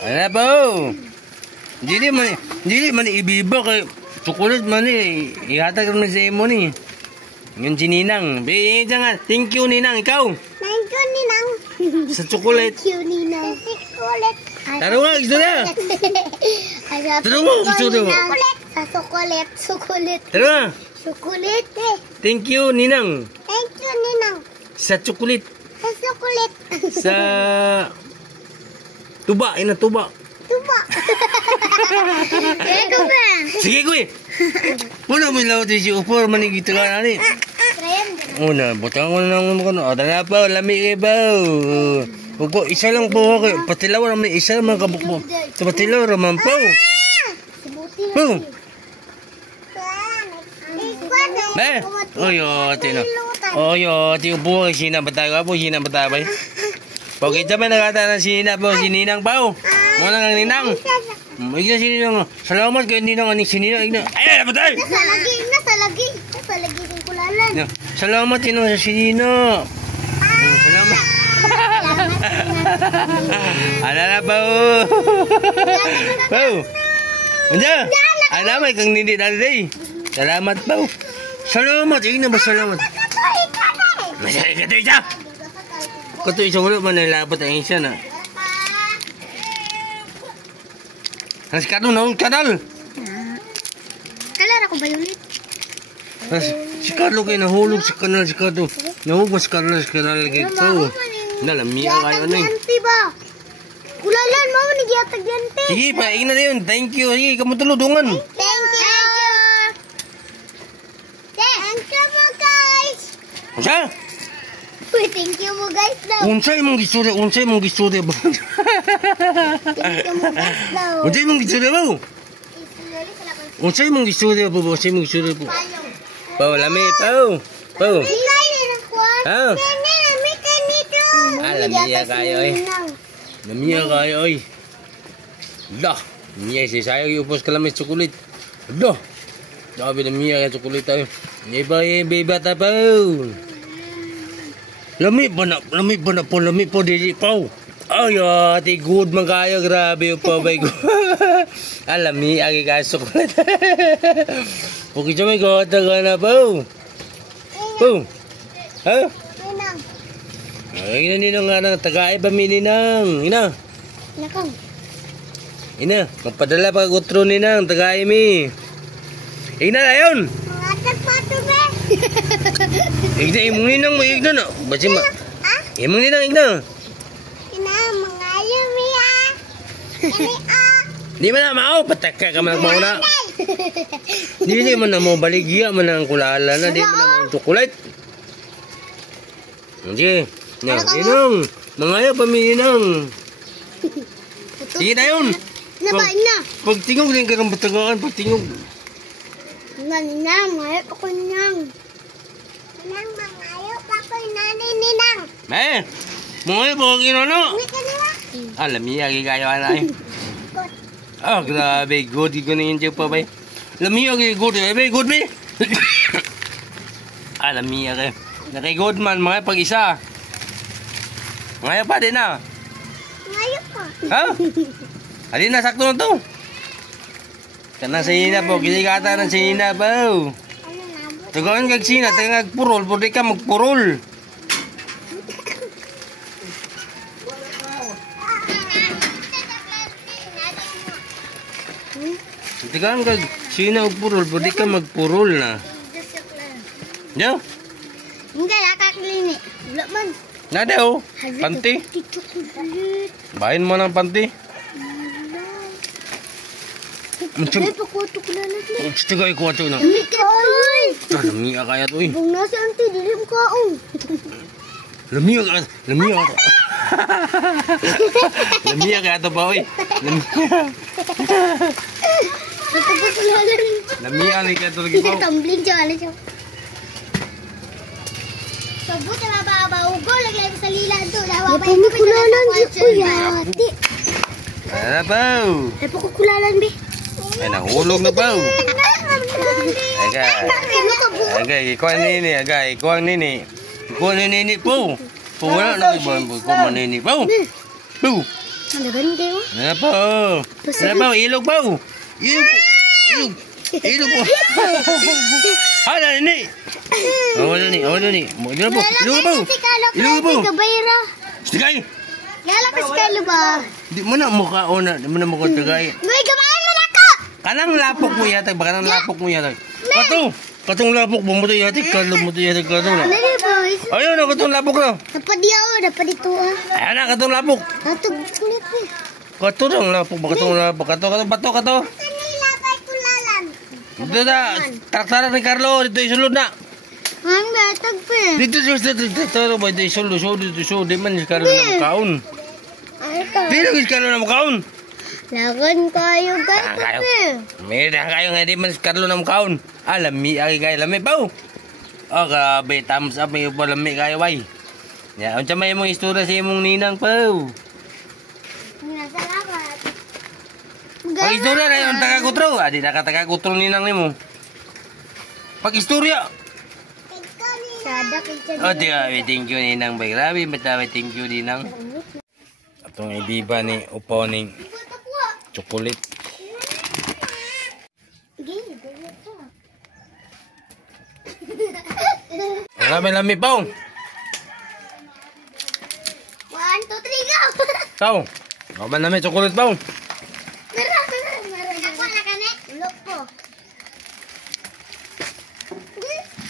Ano po? Hindi man ibiba kay chocolate man ihatag naman sa imo ni. Yung Ninang. Thank you Ninang, ikaw. Thank you, Ninang. Sa chocolate. Thank you, Ninang. Chocolate. Taro nga, gusto na. Taro nga, gusto na. Sa chocolate. Chocolate. Taro nga. Chocolate. Thank you Ninang. Thank you, Ninang. Sa chocolate. Sa chocolate. Sa tuba, tuba. Tuba. Eko ba? Sige ko Wala mo ilaw tayo si Upor, manigito ka na ni. Una, butang ko na lang mo. O, tala pa, lami kayo ba? Huwag po, isa lang po ako. Patilaw naman, isa lang mga kabuk mo. Sa patilaw naman po. Po. Eh, oyo, tino. Oyo, tino po, sina ba tayo po? Sina ba tayo ba? Pag kita ba nakata na si Ninang po? Mga nang Ninang. Igna si Ninang. Salamat kay Ninang aning si Ninang. Ay, ba tayo? Nasa lagi ng kulalan. Salamat tino sa si Ninang. Salamat. Ala na po. Po. Anda. Ana may kang nindi dali. Salamat po. Salamat, igna ba salamat? Masaya ka tayo siya. Kato isang ulit man nalabot ang isa na. Nas kanal na kanal. Kalara ko ba yun? Si Carlo kayo nahulog sa kanal si Carlo. Nahulog sa kanal gito. Nalamiya kayo na eh. Kulalan mo ni giyatag yante. Sige pa, ingna na yun. Thank you. Sige, kamu tuludungan. Thank you. Thank you mo guys. Unsa? Thank you mo guys daw. Unsay mong gisuri ba? Thank you mo guys daw. Unsay mong gisuri ba? Unsay mong gisuri ba? Unsay mong gisuri ba? Pau, lami, pau. Pau. Ha? Lamiya kayo eh. Lamiya kayo eh. Dah. Lamiya si sayo iupos ka lamay chocolate. Dah. Sabi lamiya kayo chocolate tayo. Iba ta pau. Lami po dili pau. Ay, ati good man kayo, grabe yung pa bay ko. Alami, agi ka chocolate. Okay, siya may gota ka na pau. Pau. Ha? Ay, ina nga nang tagaay ba Ninang? Ina. Nakang. Ina, magpadala pa gutro Ninang, tagaay mi. Ina na yun. Mga pato be. Igna, imong Ninang mo, igna na. Basi ma. Imong Ninang, igna. Ina, mga yumi Yumi Di man na mao, pataka ka man nagmauna. Di man na mo baligya man ang kulala na, di man na mo chocolate. Sige, Ninang, mangayo pa mi Ninang. Sige na yun. Nabain na. Pagtingog din ka ng batagaan, pagtingog. Ninang, mangayo pa ko Ninang. Ninang, mangayo pa ko Ninang. Mangayo pa ko kinano. Hindi ka nila. Alam niya, kayo anay. Ah, grabe, good ko na yun pa ba? Alam niya, good. Good ba? Alam niya kayo. Nakigod man, mga pag-isa. Ngayon pa din na. Ngayon pa. Ha? Alin na, sakto na to. Kanang sa ina po, kinikata ng sina po. Tugawan kag sina, tagag purol, pwede ka magpurol. Tugawan kag sina o purol, pwede ka magpurol na. Yo? Hindi, nakaklini. Wala man. Nada o, panty. Bahin mo ng panty. Ay, pakutok na natin. Gusto ko ikuha ito na. Ay! Lamiya kaya ito eh. Bung nasi auntie, dili mo kaong. Lamiya kaya ito. Lamiya kaya ito pa eh. Lamiya kaya ito lagi pa. Tumbling siya, ano siya. Sabot na mababaugol, lagi lang sa lilan to. Napay mo kulalan, uyati. Ano pa? Ay, pakukulalan, be. Ay, nahulog na pa. Agay, ikaw ang nini. Agay, ikaw ang nini. Ikaw ang nini po. Wala na iba. Ikaw ang nini po. Po. Ang ganda mo. Ano po? Ano po? Ilog po. Ilog po. Ilog. Ilog po. Hala, ini. Awal ni. Ilog po. Ilog po. Ilog po. Kabayra. Sigay. Yala ka si Carlo ba? Di mo na mukha o na. Di mo na mukha tagay. May gabayan mo na ka! Kanang lapok mo yata. Kanang lapok mo yata. Katong lapok mo to yata. Kalong mo to yata. Katong lapok. Dali boys. Ayun na, katong lapok na. Dapat dito ah. Ayan na, katong lapok. Natog kulit eh. Katong lapok. Katong lapok. Katong bato. Nilabay ko lalan. Dito na. Traktaran ni Carlo. Dito isulod na. Ang batag pa eh. Dito isulod. Dito di man si Carlo na makaon. Ay ka. Dito si Carlo na makaon. Lagan kayo guys Kayo. eh. Meron kayo nga di man si Carlo na makaon. Lami kayo. Lami pa. Oh, grabe. Thumbs up. May upo lami kayo, bay. Ya, unsa may imong istorya sa imong ninang pa. Salamat. Pag istorya na yung taga-kutro. Di na ka taga-kutro ninang nimo. Pag istorya. Sada kay Oh, thank you ninang bay. Grabe, thank you ninang. Atong ibiba ni upaw ning chocolate. Lami pa. 1, 2, 3, go! Tao. Kaman namin chocolate pa. Ako na ka na. Look po.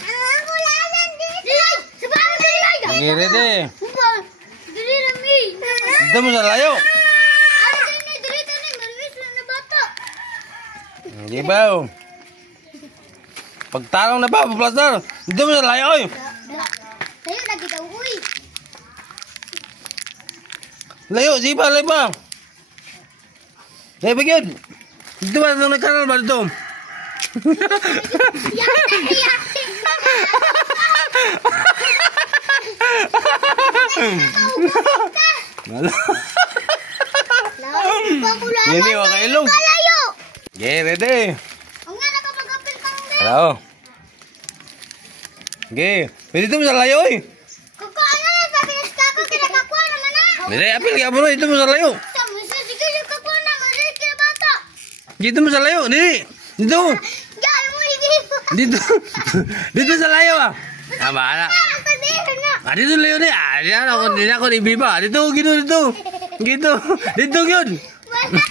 Ako lalan dito. Sabahan ka nila. Ngirete. Dili na mi. Dito mo sa layo. Ano din dili na malis na bata. Hindi ba? Pagtarong na ba, paplastar? Dito mo sa layo, oy. Sayo lagi daw uy. Layo, sipa, layo ba? Layo ba yun? Dito ba, nung nagkanal ba dito? Malo. Hindi, waka ilong. Kalayo. Okay, ready. Ang nga nakapag-apil kang din. Hello. Okay, dito mo sa layo, oy. Kuko ano na sabi ng kako kinakakuha naman na. Hindi, apil ka mo, dito mo sa layo. Sa musa sige yung kakuha na malis kaya bata. Dito mo sa layo, dito. Dito. Gaya mo higit. Dito. Dito sa layo, ah. Ah, bahala. Sabihin na. Dito layo ni. Di na ako ni Biba. Dito, dito. Dito yun. Wala.